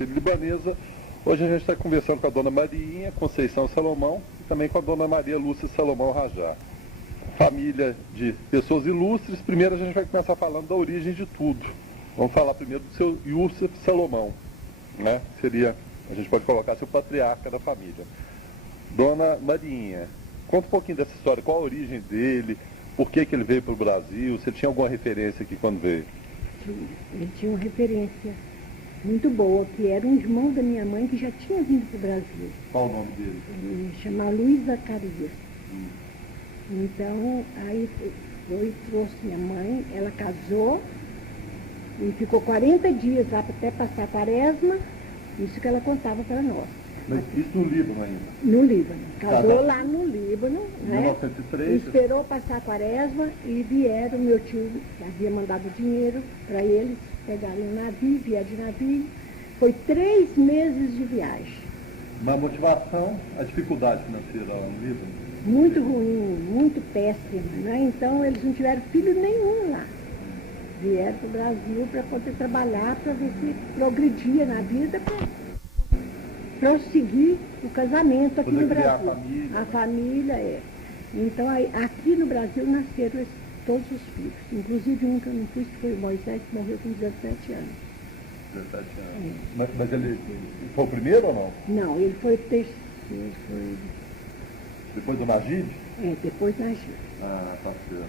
sírio-libanesa. Hoje a gente está conversando com a dona Mariinha Conceição Salomão e também com a dona Maria Lúcia Salomão Rajá. Família de pessoas ilustres. Primeiro a gente vai começar falando da origem de tudo. Vamos falar primeiro do seu Yusuf Salomão, né? Seria, a gente pode colocar, seu patriarca da família. Dona Mariinha, conta um pouquinho dessa história, qual a origem dele, por que ele veio para o Brasil, você tinha alguma referência aqui quando veio? Ele tinha uma referência muito boa, que era um irmão da minha mãe que já tinha vindo para o Brasil. Qual o nome dele? Ele chama Luiz Zacarias. Então, aí trouxe minha mãe, ela casou e ficou 40 dias lá até passar a quaresma, isso que ela contava para nós. Mas isso no Líbano ainda? No Líbano. Casou lá no Líbano, Em né? 1903? Esperou passar a quaresma e vieram, meu tio havia mandado dinheiro para eles pegarem um navio, vieram de navio. Foi 3 meses de viagem. Uma motivação, a dificuldade financeira lá no Líbano? Muito ruim, muito péssima, né? Então eles não tiveram filho nenhum lá. Vieram para o Brasil para poder trabalhar, para ver se progredia na vida, para prosseguir o casamento aqui Poder no criar Brasil. a família. A família é. Então aí, aqui no Brasil nasceram todos os filhos. Inclusive um que eu não fiz, que foi o Moisés, que morreu com 17 anos. 17 anos. É. Mas ele foi o primeiro ou não? Não, ele foi o terceiro, foi... Depois do Najib? depois nasceu. Ah, tá certo.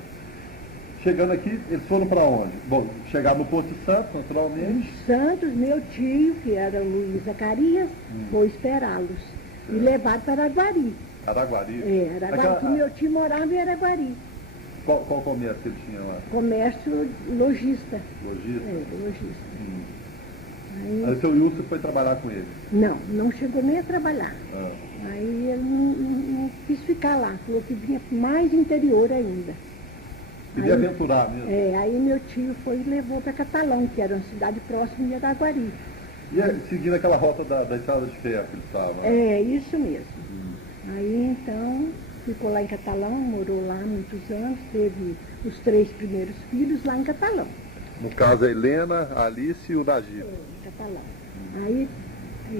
Chegando aqui, eles foram para onde? Bom, chegaram no Porto Santo, naturalmente. Em Santos, meu tio, que era o Luiz Zacarias, foi esperá-los. E levaram para Araguari. Araguari? Araguari, que meu tio morava em Araguari. Qual comércio que ele tinha lá? Comércio lojista. Logista? Lojista. Aí Aí, o seu Wilson foi trabalhar com ele? não chegou nem a trabalhar. Ah. Aí ele não quis ficar lá, falou que vinha mais interior ainda. Queria Aí- aventurar mesmo. Aí meu tio foi e levou para Catalão, que era uma cidade próxima de Araguari. E seguindo aquela rota da estrada de ferro que ele estava? Isso mesmo. Aí então ficou lá em Catalão, morou lá muitos anos, teve os 3 primeiros filhos lá em Catalão. No caso, a Helena, a Alice e o Najib. Em Catalão. Aí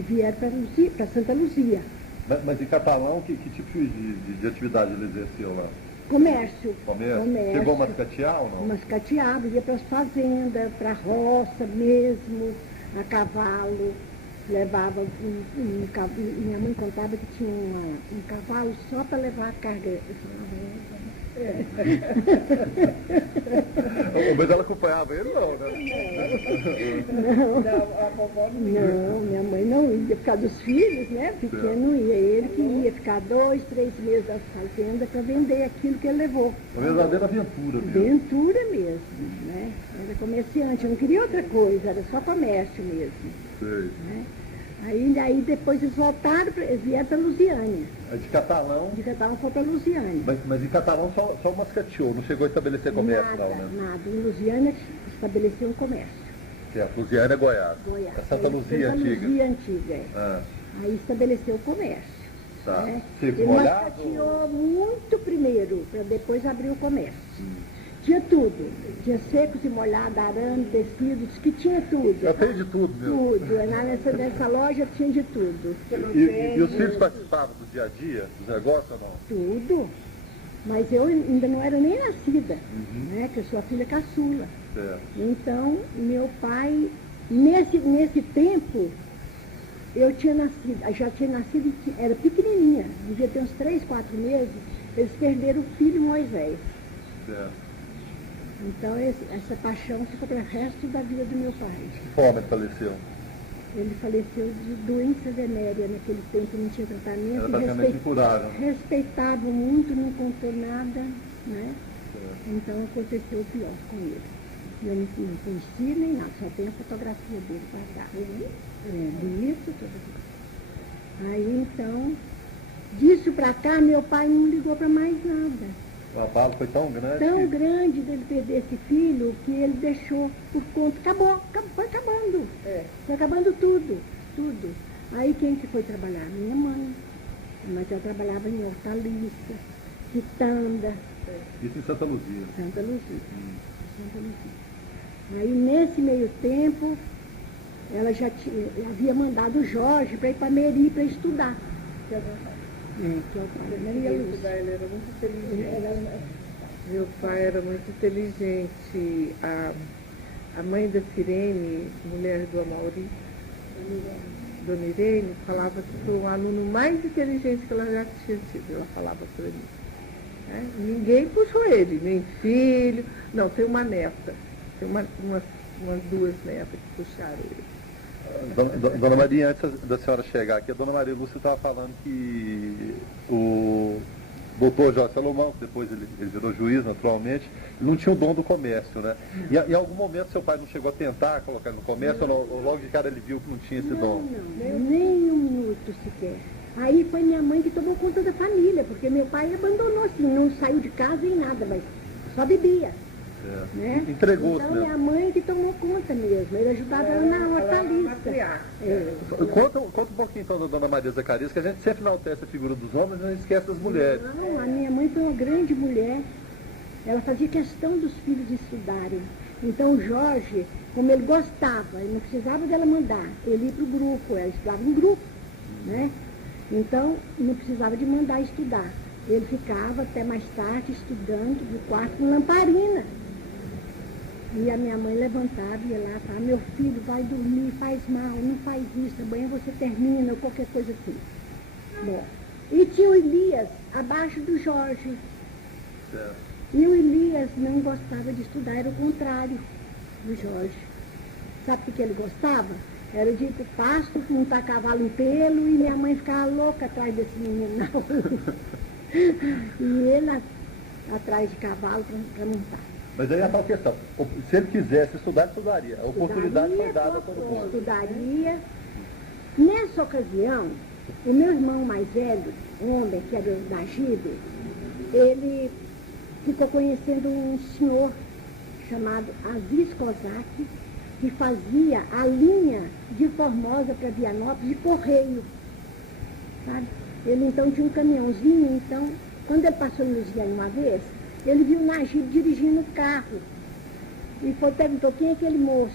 vieram para Santa Luzia. Mas em Catalão, que tipo de atividade ele exerceu lá? Comércio. Comércio? Chegou a mascatear ou não? Mascateado, ia para as fazendas, para a roça mesmo, a cavalo. Levava minha mãe contava que tinha um cavalo só para levar a carga. Eu falava, Mas ela acompanhava ele não, né? Não, minha mãe não ia por causa dos filhos, né? Pequeno ia. Ele que ia ficar 2, 3 meses na fazenda para vender aquilo que ele levou. Uma verdadeira aventura mesmo. Aventura mesmo, né? Era comerciante, eu não queria outra coisa, era só comércio mesmo. Sei. Né? Aí depois eles voltaram, eles vieram para Lusiânia. De Catalão. De Catalão foi para Lusiânia. Mas em Catalão só mascateou, não chegou a estabelecer comércio Nada, não, né? nada. Em Lusiânia estabeleceu um comércio. Certo, Luziana é Goiás. Goiás. É Santa Luzia Santa antiga. Luzia antiga, é. Ah, Aí estabeleceu o comércio. tá. Né? Seco Ele molhado? mascateou muito primeiro, para depois abrir o comércio. Tinha tudo. Tinha secos e molhados, arame, tecidos, que tinha tudo. Já tem de tudo mesmo. Tudo. Nessa loja tinha de tudo. E os filhos participavam do dia a dia, dos negócios ou não? Tudo. Mas eu ainda não era nem nascida, né? Que eu sou a filha caçula. Certo. Então, meu pai, nesse tempo, eu tinha nascido, já tinha nascido, era pequenininha, devia ter uns 3, 4 meses, eles perderam o filho Moisés. Certo. Então, essa paixão ficou para o resto da vida do meu pai. De que forma ele faleceu? Ele faleceu de doença venérea, naquele tempo não tinha Era tratamento. praticamente incurável. Respeitava muito, não contou nada, né? Certo. Então aconteceu o pior com ele. Eu não conhecia nem nada, só tenho a fotografia dele guardada. Bonito, tudo. Aí então, disso pra cá, meu pai não ligou para mais nada. O abalo foi tão grande Tão que... grande dele perder esse filho que ele deixou por conta. Foi acabando. Foi acabando tudo. Aí quem que foi trabalhar? Minha mãe. Mas ela trabalhava em hortaliça, quitanda. Isso em Santa Luzia. Santa Luzia. Santa Luzia. Aí nesse meio tempo, ela já havia mandado o Jorge para ir para Meri para estudar. Que é verdade. Que é o pai da Maria Lúcia. Ele era muito inteligente. Meu pai era muito inteligente. A mãe da Sirene, mulher do Amauri, Dona Irene, falava que foi o aluno mais inteligente que ela já tinha tido. Ela falava para mim. Né? Ninguém puxou ele, nem filho. Não, tem uma neta. Tem umas duas netas que puxaram ele. Dona Maria, antes da senhora chegar aqui, a Dona Maria Lúcia estava falando que o doutor Jorge Salomão, que depois ele virou juiz naturalmente, não tinha o dom do comércio, né? E em algum momento seu pai não chegou a tentar colocar no comércio, ou logo de cara ele viu que não tinha esse dom? Não, nem um minuto sequer. Aí foi minha mãe que tomou conta da família, porque meu pai abandonou assim, não saiu de casa nem nada, mas só bebia. Né? Entregou-se então mesmo. minha mãe que tomou conta mesmo, ele ajudava ela na hortaliça. Conta um pouquinho então da Dona Maria Zacarias, que a gente sempre enaltece a figura dos homens e não esquece das mulheres. Não, a minha mãe foi uma grande mulher, ela fazia questão dos filhos estudarem. Então o Jorge, como ele gostava, ele não precisava dela mandar, ele ia para o grupo, ela estudava em grupo, né? Então não precisava de mandar estudar. Ele ficava até mais tarde estudando no quarto com lamparina. E a minha mãe levantava e ia lá e falava, meu filho, vai dormir, faz mal, não faz isso, amanhã você termina, ou qualquer coisa assim. Bom, e tinha o Elias abaixo do Jorge. Certo. E o Elias não gostava de estudar, era o contrário do Jorge. Sabe o que ele gostava? Era de ir para o pasto, montar cavalo em pelo, e minha mãe ficava louca atrás desse menino na rua. E ele atrás de cavalo para montar. Mas aí é a tal questão, se ele quisesse estudar, ele estudaria. A oportunidade foi dada a todo mundo. Estudaria. Nessa ocasião, o meu irmão mais velho, homem, que era o Najib, ele ficou conhecendo um senhor chamado Aziz Kozak, que fazia a linha de Formosa para Vianópolis de correio. Sabe? Ele então tinha um caminhãozinho, então, quando ele passou em Lusiane uma vez, ele viu o Najib dirigindo o carro. E perguntou, quem é aquele moço?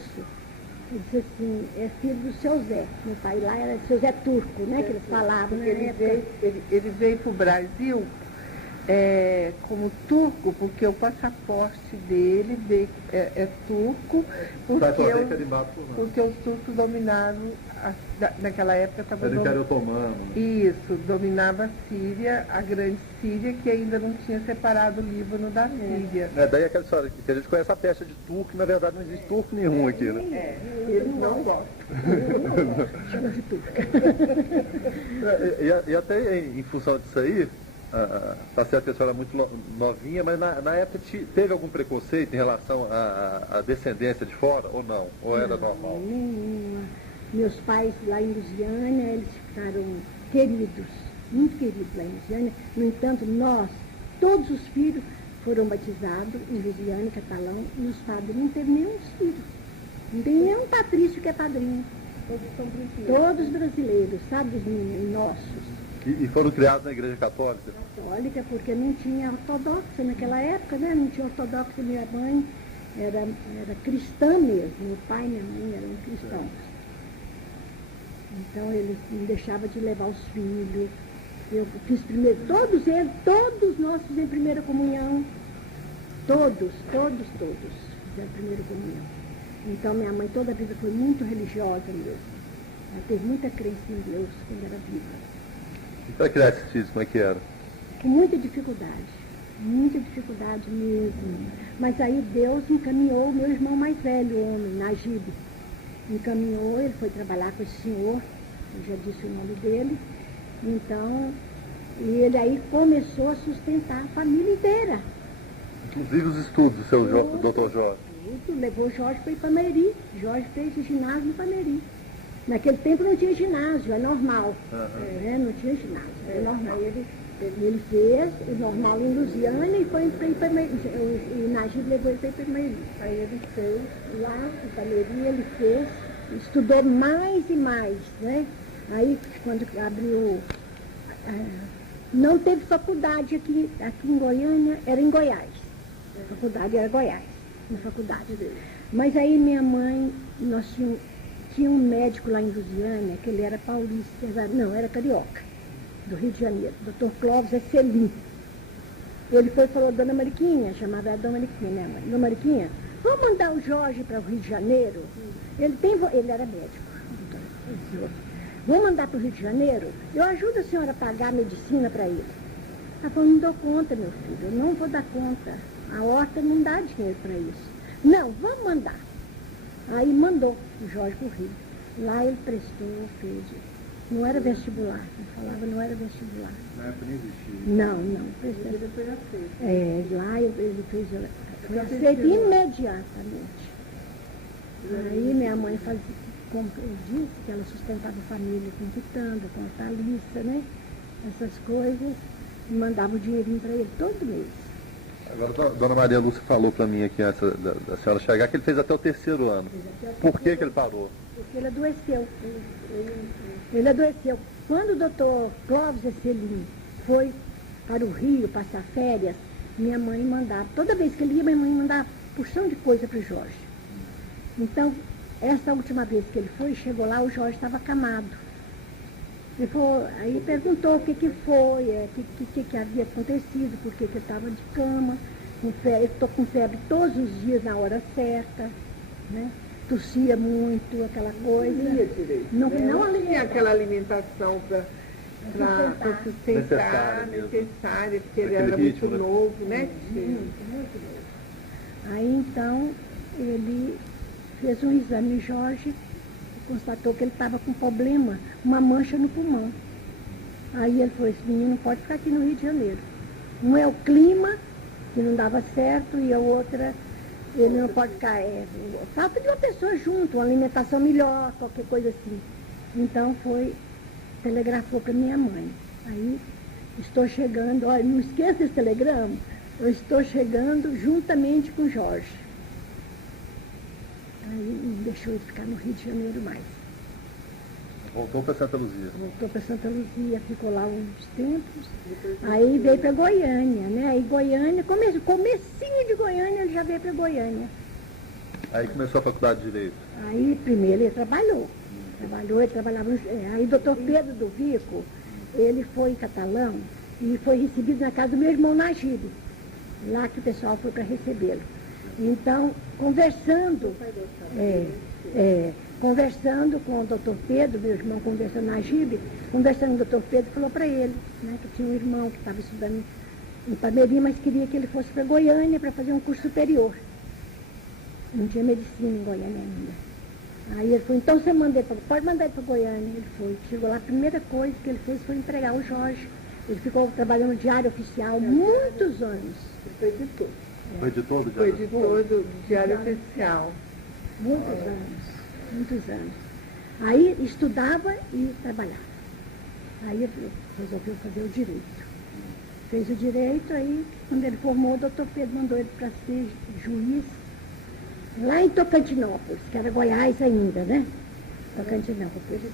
Ele disse assim, é filho do seu Zé. Meu pai lá era seu Zé Turco, né? Que eles falavam, né? Ele veio para o Brasil como turco, porque o passaporte dele é turco, porque os turcos dominaram, naquela época estava Era o Império Otomano. Isso, dominava a Síria, a grande Síria, que ainda não tinha separado o Líbano da Síria. Daí aquela história que a gente conhece a pecha de turco, que na verdade não existe turco nenhum aqui, né? Eles não gostam. Chama de turco. E até em função disso aí, tá certo que a senhora é muito novinha, mas na época teve algum preconceito em relação à descendência de fora, ou não? Ou era normal? Nenhuma. Meus pais lá em Lusiânia, eles ficaram queridos, muito queridos lá em Lusiânia. No entanto, nós, todos os filhos, foram batizados em Lusiânia, Catalão, e os padres não teve nenhum filho. Não tem nenhum patrício que é padrinho. Todos são brasileiros. Todos brasileiros, sabe, os meninos nossos. E foram criados na Igreja Católica? Católica, porque não tinha ortodoxa naquela época, né? Não tinha ortodoxa, minha mãe era cristã mesmo, meu pai e minha mãe eram cristãos. Então eles não deixavam de levar os filhos. Eu fiz primeiro, todos nós fizemos primeira comunhão. Todos fizeram primeira comunhão. Então minha mãe toda a vida foi muito religiosa mesmo. Ela teve muita crença em Deus quando era viva. E para criar esses filhos, como é que era? Com muita dificuldade mesmo. Mas aí Deus encaminhou o meu irmão mais velho, o homem, Najib. Encaminhou, ele foi trabalhar com esse senhor, eu já disse o nome dele. Então, e ele aí começou a sustentar a família inteira. Inclusive os estudos do seu doutor Jorge. Tudo, levou Jorge para Ipameri. Jorge fez o ginásio em Ipameri. Naquele tempo não tinha ginásio, é normal. Não tinha ginásio, é normal. Ele fez o normal em Lusiânia e foi para Ipameri. O Najib levou ele para Ipameri. Aí ele fez lá em Ipameri, ele fez, estudou mais e mais, né? Aí quando abriu, não teve faculdade aqui em Goiânia, era em Goiás. A faculdade era Goiás, na faculdade dele. Mas aí minha mãe, nós tinha um médico lá em Lusiânia, que ele era paulista, não, era carioca, do Rio de Janeiro, Dr. Clóvis Esselim. Ele foi e falou, Dona Mariquinha, chamava ela Dona Mariquinha, né, mãe? Dona Mariquinha, vamos mandar o Jorge para o Rio de Janeiro? Ele era médico. Vamos mandar para o Rio de Janeiro? Eu ajudo a senhora a pagar a medicina para ele. Ela falou, não dou conta, meu filho, eu não vou dar conta. A horta não dá dinheiro para isso. Não, vamos mandar. Aí mandou o Jorge para o Rio. Lá ele prestou, fez. Não era vestibular, ele falava não era vestibular. Na época nem existia. Não. Ele foi aceito. Lá ele fez, foi aceito imediatamente. Aí minha mãe fazia, como eu disse, que ela sustentava a família com quitanda, com hortaliça, né? Essas coisas, e mandava o dinheirinho para ele todo mês. Agora, Dona Maria Lúcia falou para mim aqui, antes da senhora chegar, que ele fez até o 3º ano. Por que ele parou? Porque ele adoeceu. Ele adoeceu. Quando o doutor Clóvis Esselim foi para o Rio passar férias, minha mãe mandava, toda vez que ele ia, minha mãe mandava porção de coisa para o Jorge. Então, essa última vez que ele foi, chegou lá, o Jorge estava acamado. Ele falou, aí perguntou o que foi, o que havia acontecido, por que ele estava de cama, com febre, ele estou com febre todos os dias na hora certa, né? Tossia muito, aquela coisa. Não tinha aquela alimentação para sustentar, necessária, porque ele era muito novo, né? Muito novo. Aí então ele fez um exame, Jorge, e constatou que ele estava com problema, uma mancha no pulmão. Aí ele falou, esse menino não pode ficar aqui no Rio de Janeiro. Um é o clima, que não dava certo, e a outra, ele não pode ficar, falta de uma pessoa junto, uma alimentação melhor, qualquer coisa assim. Então telegrafou para minha mãe. Aí estou chegando, olha, não esqueça esse telegrama, eu estou chegando juntamente com o Jorge. Aí não deixou ele ficar no Rio de Janeiro mais. Voltou para Santa Luzia. Voltou para Santa Luzia, ficou lá uns tempos. Aí veio para Goiânia, né? Aí Goiânia, comecinho de Goiânia, ele já veio para Goiânia. Aí começou a faculdade de Direito. Aí primeiro ele trabalhou. Ele trabalhava. Aí o doutor Pedro do Vico, ele foi catalão e foi recebido na casa do meu irmão Nagibe. Lá que o pessoal foi para recebê-lo. Então, conversando com o doutor Pedro, meu irmão conversando na Nagibe, conversando com o doutor Pedro, falou para ele, né, que tinha um irmão que estava estudando em Ipameri, mas queria que ele fosse para Goiânia para fazer um curso superior. Não tinha medicina em Goiânia ainda. Aí ele falou, então você pode mandar ele para Goiânia. Ele foi. Chegou lá, a primeira coisa que ele fez foi empregar o Jorge. Ele ficou trabalhando no Diário Oficial muitos anos. Foi editor. Foi editor do Foi Diário? editor do Diário Oficial. Muitos anos. Aí estudava e trabalhava. Aí ele resolveu fazer o direito. Fez o direito, aí quando ele formou, o doutor Pedro mandou ele para ser juiz lá em Tocantinópolis, que era Goiás ainda, né? Tocantinópolis. Ele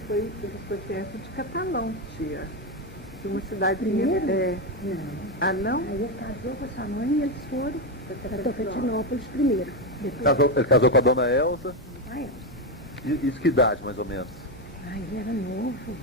foi perto de Catalão, tia. De uma cidade Primeiro? Não. Ah, não? Aí ele casou com a sua mãe e eles foram para Tocantinópolis primeiro. Depois, Ele casou com a dona Elza. a Elza. Isso que idade, mais ou menos? Ah, ele era novo.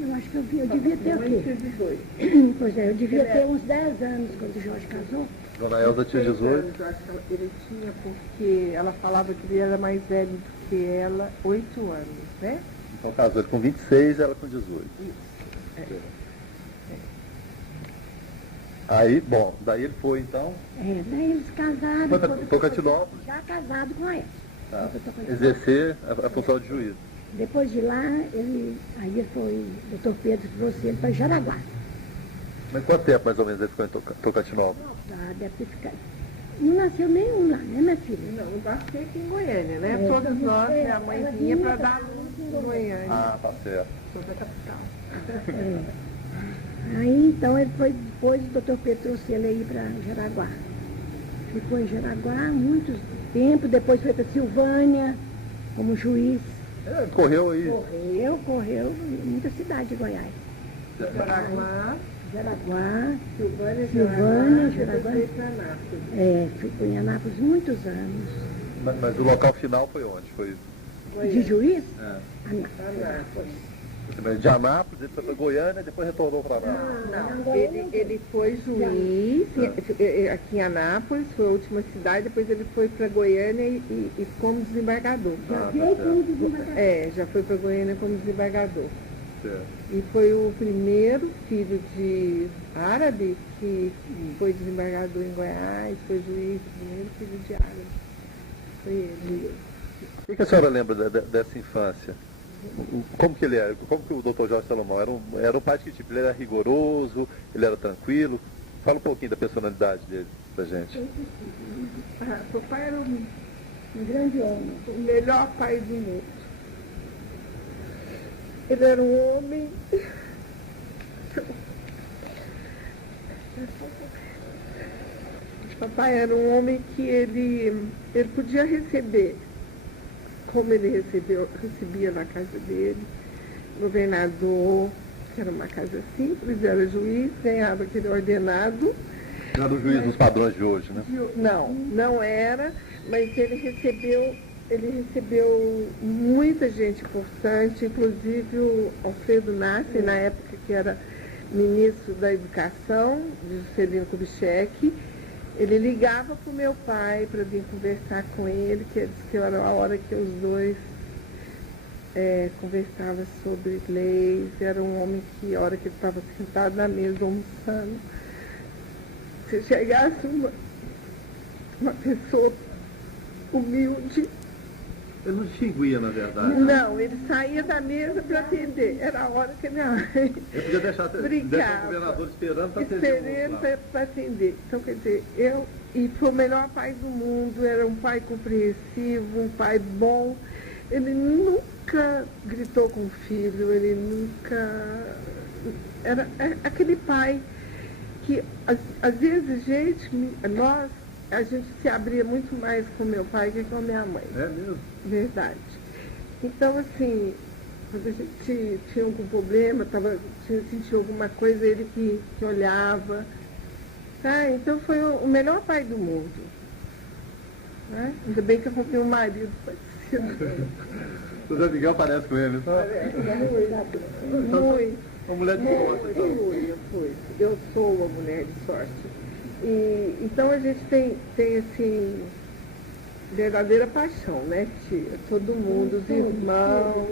Eu acho que eu devia ter o quê? 18. Pois é, eu devia ter uns 10 anos quando o Jorge casou. Dona Elza tinha 18. Eu acho que ele tinha, porque ela falava que ele era mais velho do que ela, 8 anos, né? Então casou ele com 26, ela com 18. Aí, bom, daí ele foi então. Daí eles casaram. Foi para Tocantinópolis. Já casado com a Elza. Tá. Exercer a função de juiz. Depois de lá, aí ele foi, o doutor Pedro trouxe ele para Jaraguá. Mas quanto tempo mais ou menos ele ficou em Tocantinópolis? Deve ter ficado. Não nasceu nenhum lá, né, minha filha? Não, nasceu aqui em Goiânia, né? Todos nós, minha mãe vinha para dar luz em Goiânia. Ah, tá certo. Toda a capital. Aí então ele foi, depois o doutor Pedro trouxe ele aí para Jaraguá. Ficou em Jaraguá muito tempo, depois foi para Silvânia como juiz. Correu aí. Correu em muita cidade de Goiás. Jaraguá, Silvânia, Jaraguá. Foi Ficou em Anápolis muitos anos. Mas o local final foi onde? Foi de Juiz, É. Anápolis. De Anápolis, ele foi para Goiânia e depois retornou para Anápolis. Não, ele foi juiz aqui em Anápolis, foi a última cidade, depois ele foi para Goiânia e ficou como desembargador. Já veio como desembargador. Já foi para Goiânia como desembargador. Certo. E foi o primeiro filho de árabe que foi desembargador em Goiás, foi juiz, o primeiro filho de árabe. Foi ele. O que a senhora lembra dessa infância? Como que ele era? Como que o Dr. Jorge Salomão era um pai de que tipo? Ele era rigoroso? Ele era tranquilo? Fala um pouquinho da personalidade dele pra gente. Papai era Um grande homem. o melhor pai do mundo. Ele era um homem. Papai era um homem que ele podia receber, como ele recebia na casa dele, governador, que era uma casa simples, era juiz, ganhava aquele ordenado. Não era o juiz dos padrões de hoje, né? Não era, mas ele recebeu muita gente importante, inclusive o Alfredo Nassi, na época que era ministro da Educação, de Juscelino Kubitschek. Ele ligava para o meu pai para vir conversar com ele, que disse que era a hora que os dois conversavam sobre leis. Era um homem que, a hora que ele estava sentado na mesa almoçando, se chegasse uma pessoa humilde. Ele não distinguia, na verdade. Não, ele saía da mesa para atender. Era a hora que minha mãe Ele podia deixar o brigava, governador esperando para esperando para atender. Então, quer dizer, e foi o melhor pai do mundo, era um pai compreensivo, um pai bom. Ele nunca gritou com o filho, ele nunca... Era aquele pai que, às vezes, a gente se abria muito mais com meu pai que com a minha mãe. É mesmo? Verdade. Então, assim, quando a gente tinha algum problema, sentia alguma coisa, ele que olhava. Tá? Então foi o melhor pai do mundo. Né? Ainda bem que eu comprei um marido parecido. O Zé Miguel parece com ele, tá? Muito. Uma mulher de sorte, então. Eu sou uma mulher de sorte. E, então a gente tem assim, verdadeira paixão, né, tia? Todo mundo, os irmãos,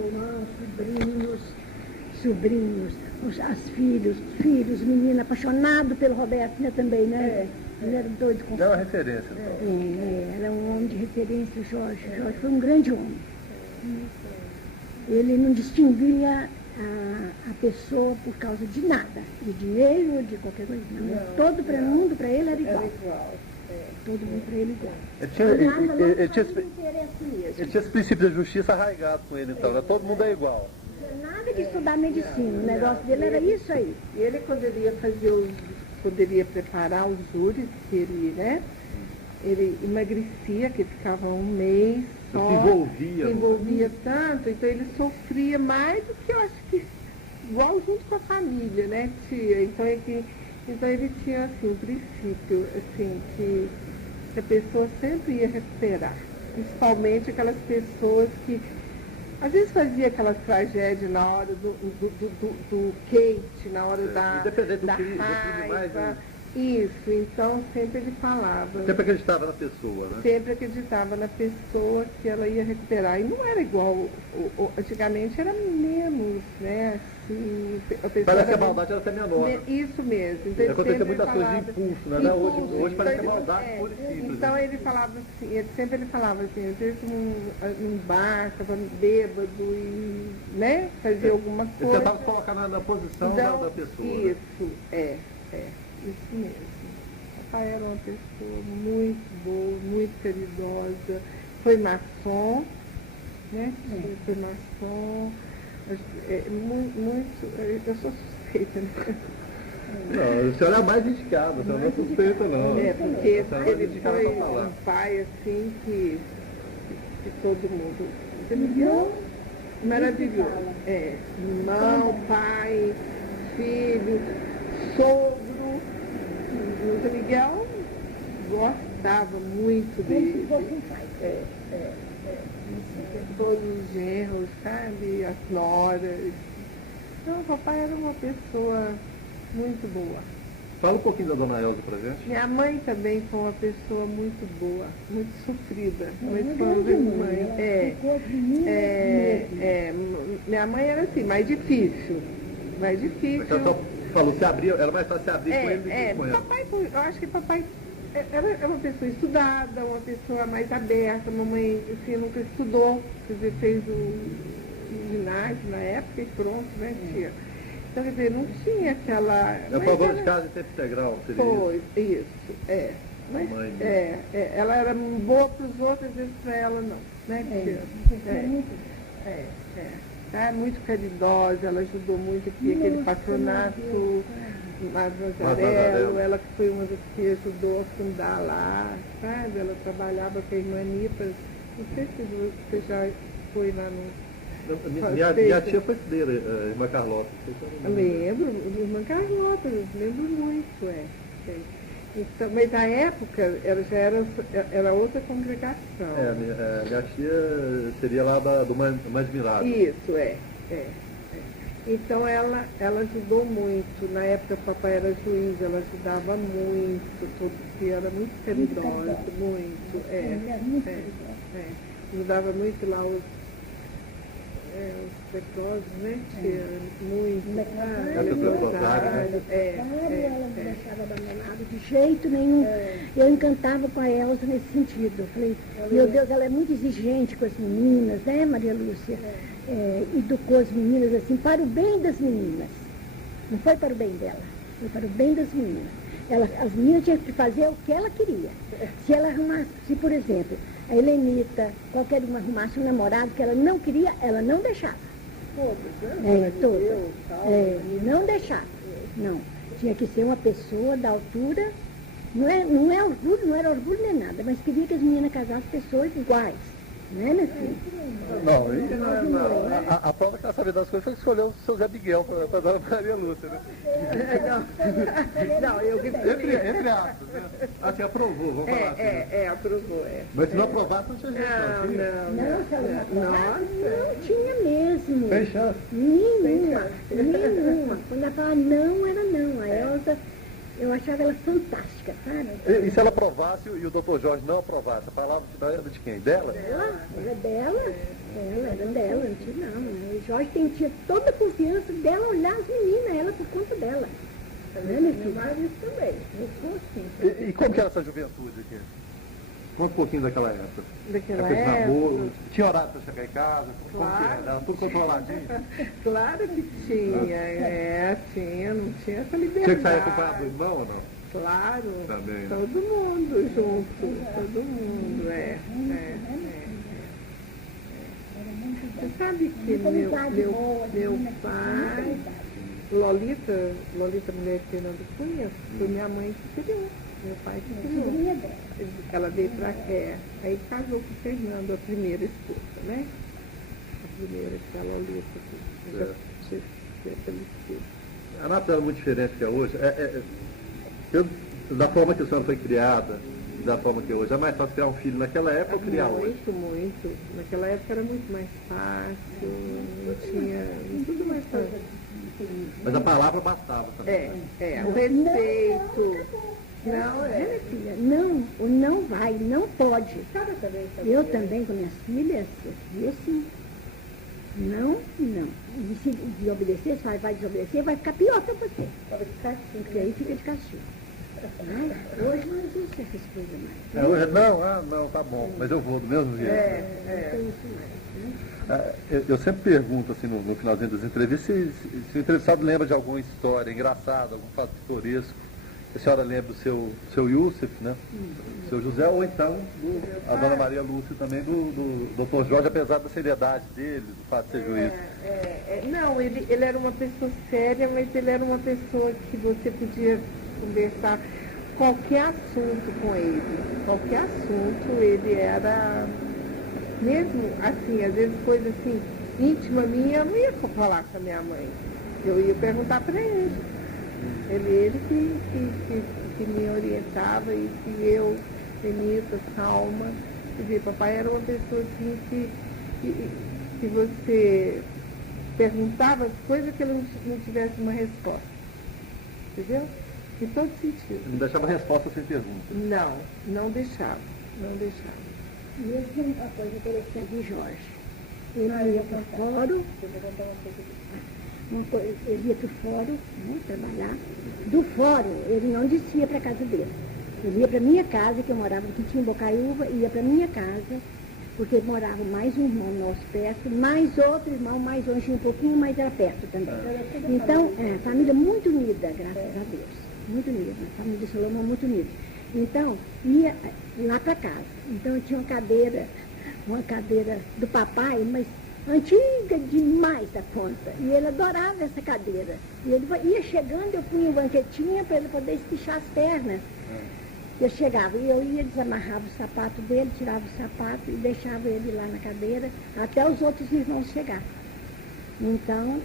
sobrinhos, os filhos, menino apaixonado pelo Roberto, né, também, né? Ele era doido com É uma referência, então. era um homem de referência, o Jorge. O Jorge foi um grande homem. Ele não distinguia a pessoa por causa de nada, de dinheiro ou de qualquer coisa. Todo mundo para ele era igual. Todo mundo para ele igual. Ele tinha esse princípio da justiça arraigado com ele, então. Era todo mundo é igual. Nada de estudar medicina, o negócio dele era isso aí. E ele, quando ele ia poderia preparar os júris, que ele, né? Ele emagrecia, que ele ficava um mês só. Se envolvia tanto, então ele sofria mais do que eu acho que igual junto com a família, né, tia? Então ele tinha assim, um princípio, assim, que a pessoa sempre ia recuperar. Principalmente aquelas pessoas que às vezes fazia aquelas tragédias na hora do quente, na hora da raiva. Isso, então sempre ele falava. Sempre acreditava na pessoa, né? Sempre acreditava na pessoa que ela ia recuperar. E não era igual, antigamente era menos, né? Assim, parece que a maldade era até menor. Isso mesmo. Então, acontecia muitas coisas de impulso, né? Hoje parece que a maldade pura e simples. Então ele falava assim, sempre ele falava assim, às vezes um bar, estava bêbado e, né, fazia alguma coisa. Ele tentava se colocar na posição da pessoa. Isso, isso mesmo. Papai era uma pessoa muito boa, muito caridosa, foi maçom, né? Foi maçom, eu sou suspeita, né? Não, a senhora é a mais indicada, a senhora não é suspeita, não. Porque ele foi um pai, assim, que todo mundo... Você me viu? Maravilhoso. Irmão, pai, filho, sogro. O Zé Miguel gostava muito dele. todos os genros, sabe? As noras. Então, o papai era uma pessoa muito boa. Fala um pouquinho da dona Elza pra gente. Minha mãe também foi uma pessoa muito boa, muito sofrida. Muito grande mãe. mãe. Minha mãe era assim, mais difícil. Mais difícil. Você só falou que abria, era mais fácil se abrir com ele do que com ela. Papai, eu acho que papai era uma pessoa estudada, uma pessoa mais aberta. Mamãe assim, nunca estudou, quer dizer, fez o ginásio na época e pronto, né, tia? Então, quer dizer, não tinha aquela... É favor de casa em tempo integral, seria Foi, isso, é. Mas, mãe, ela era boa para os outros, às vezes para ela não, né, tia? Tá, muito caridosa, ela ajudou muito aqui, aquele patronato Mazarello, ela que foi uma das que ajudou a fundar lá, sabe? Ela trabalhava com a irmã Anitta, não sei se você já foi lá no... Minha tia foi freira, irmã Carlota. Lembro, irmã Carlota, lembro muito, Então, mas na época já era outra congregação. Minha tia seria lá do Mais Mirado. Isso, Então ela ajudou muito. Na época o papai era juiz, ela ajudava muito, porque era muito caridosa, muito, ajudava muito lá os leprosos, né? Muito. Ela não deixava abandonado de jeito nenhum. Eu encantava com a Elza nesse sentido. Eu falei, meu Deus, ela é muito exigente com as meninas, né, Maria Lúcia? Educou as meninas assim, para o bem das meninas. Não foi para o bem dela, foi para o bem das meninas. As meninas tinham que fazer o que ela queria. Se ela arrumasse, se por exemplo, a Helenita, qualquer uma arrumasse um namorado que ela não queria, ela não deixava. Todos, né? Todos. Não deixava. Não. Tinha que ser uma pessoa da altura, não era orgulho nem nada, mas queria que as meninas casassem pessoas iguais. Não é, meu filho? Não, a prova que ela sabia das coisas foi que escolheu o seu Zé Miguel para a dona Maria Lúcia, né? Não, eu Entre aspas, né? A tia aprovou, vamos falar assim. Aprovou, Mas se não aprovasse, não tinha jeito, Não tinha mesmo. Tem chance. Nenhuma. Quando ela falava não, era não. A Elza, eu achava ela fantástica, sabe? E se ela aprovasse e o doutor Jorge não aprovasse, a palavra era de quem? Dela? Era dela. Era dela, não tinha não. O Jorge tinha toda a confiança dela olhar as meninas, ela por conta dela. Meu marido também. Eu sou assim. E como que era essa juventude aqui? Conta um pouquinho daquela época. Daquela época de época. namoro, tinha horário para chegar em casa? Como que Claro. era? Tudo controladinho? Claro que tinha, tinha, não tinha essa liberdade. Tinha que sair acompanhado do irmão ou não? Claro, Também, né? todo mundo junto, todo mundo, Você sabe que meu pai, Lolita, mulher de Fernando Cunha, foi minha mãe que criou, meu pai que criou. Ela veio pra cá, aí casou com o Fernando, a primeira esposa, né? A primeira que é a Lolita, que faleceu. A Nápoles era muito diferente que é hoje. Da forma que a senhora foi criada, da forma que é hoje, é mais fácil criar um filho naquela época ou criar hoje? Muito. Naquela época era muito mais fácil, não tinha tudo mais fácil. Mas a palavra bastava também. O respeito. Não, minha filha, não, o não vai, não pode. Eu também com minhas filhas, eu dizia assim, não. E se desobedecer, se vai desobedecer, vai ficar pior para você. Porque aí fica de castigo. Hoje não existe essas coisas mais. Hoje não, tá bom, mas eu vou do mesmo jeito. Não tem isso mais, né? Eu sempre pergunto assim no finalzinho das entrevistas se o entrevistado lembra de alguma história engraçada, algum fato pitoresco. A senhora lembra do seu Yusuf, né? Do seu José, ou então a dona Maria Lúcia também, do doutor Jorge, apesar da seriedade dele, do fato de ser juiz. Não, ele era uma pessoa séria, mas ele era uma pessoa que você podia conversar qualquer assunto com ele. Qualquer assunto, ele era, mesmo assim, às vezes coisa assim, íntima minha, eu não ia falar com a minha mãe. Eu ia perguntar para ele. Ele que me orientava e que eu, Benita, Salma, Quer dizer, papai era uma pessoa assim que você perguntava as coisas que ele não tivesse uma resposta. Entendeu? Em todo sentido. Não deixava resposta sem pergunta. Não deixava. Mesmo uma coisa interessante de Jorge. Ele ia para o fórum, ele ia para o fórum, né, trabalhar. Do fórum, ele não descia para a casa dele. Ele ia para a minha casa, que eu morava aqui, tinha em Bocaiúva, ia para a minha casa, porque morava mais um irmão nosso perto, mais outro irmão mais longe um pouquinho, mas era perto também. Então, família muito unida, graças a Deus. Muito unida, a família de Salomão muito unida. Então, ia lá para casa. Então, eu tinha uma cadeira do papai, mas antiga demais da conta. E ele adorava essa cadeira. E ele ia chegando, eu punha um banquetinha para ele poder espichar as pernas. Eu chegava, e eu ia, desamarrava o sapato dele, tirava o sapato e deixava ele lá na cadeira, até os outros irmãos chegarem. Então,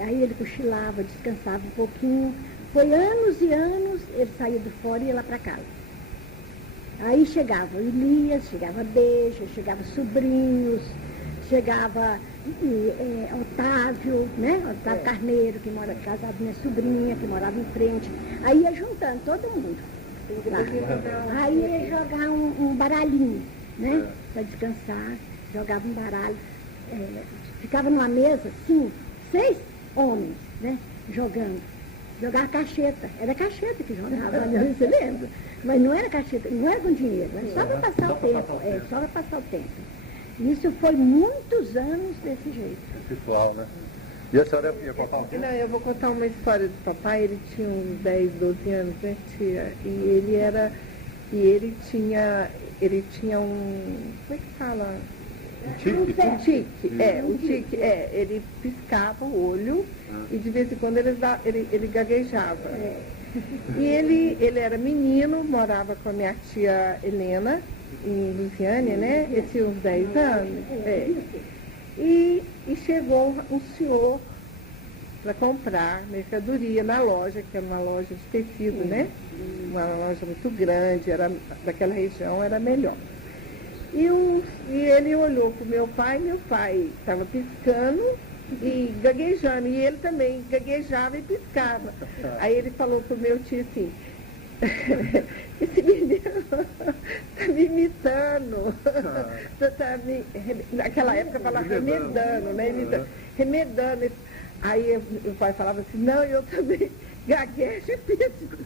aí ele cochilava, descansava um pouquinho. Foi anos e anos, ele saía do fora e ia lá para casa. Aí chegava Elias, chegava Beija, chegava sobrinhos, chegava Otávio, né? Otávio Carneiro, que mora casado, minha sobrinha, que morava em frente. Aí ia juntando todo mundo. Aí ia jogar um baralhinho, né? Para descansar, jogava um baralho. Ficava numa mesa, 6 homens, né? Jogando. Jogava cacheta. Era cacheta que jogava, você lembra? Mas não era cacheta, não era com dinheiro, era só para passar o tempo. Só para passar o tempo. Isso foi muitos anos desse jeito. Pessoal, né? E a senhora ia contar um Não, eu vou contar uma história do papai. Ele tinha uns 10, 12 anos, né, tia? Ele tinha um, como é que fala? Um tique? Um tique. Ele piscava o olho e de vez em quando ele gaguejava. E ele era menino, morava com a minha tia Helena, em Lusiânia, né? Ele tinha uns 10 anos. E chegou um senhor para comprar mercadoria na loja, que era uma loja de tecido, né? Uma loja muito grande, era daquela região, era melhor. E ele olhou para o meu pai estava piscando e gaguejando, e ele também gaguejava e piscava. Aí ele falou para o meu tio assim, esse menino está me imitando, naquela época falava remedando, né? Remedando. Aí o pai falava assim, não, eu também gaguejo e pisco.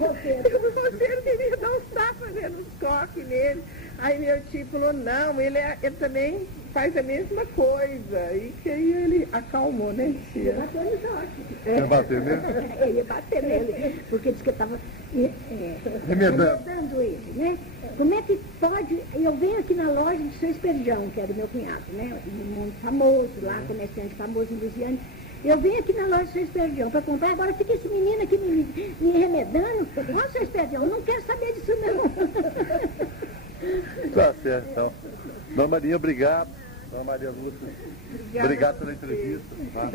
Você queria dar uns tapas, né, nos coques nele. Aí meu tio falou, não, ele também faz a mesma coisa. E que aí ele acalmou, né, tia? Bateu no Jorge. Ia bater nele? Ia bater nele, porque disse que eu estava remedando ele, né? Como é que pode... Eu venho aqui na loja do seu Esperdião, que era do meu cunhado, né? Muito famoso lá, comerciante famoso em Lusiânia. Eu venho aqui na loja do seu Esperdião para comprar, agora fica esse menino aqui me remedando. Ó, seu Esperdião, eu não quero saber disso não. Tá certo, então. Dona Maria, obrigado. Dona Maria Lúcia, obrigado pela entrevista. Tá?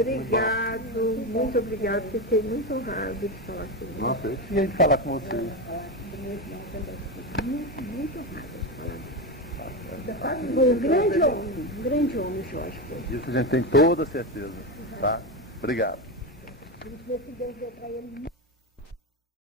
Muito obrigado, fiquei muito honrado de falar com você. Nossa, eu tinha de falar com você. Muito honrado de falar. Um grande homem, Jorge. Disso a gente tem toda certeza. Tá? Obrigado. Por isso, Deus deu para ele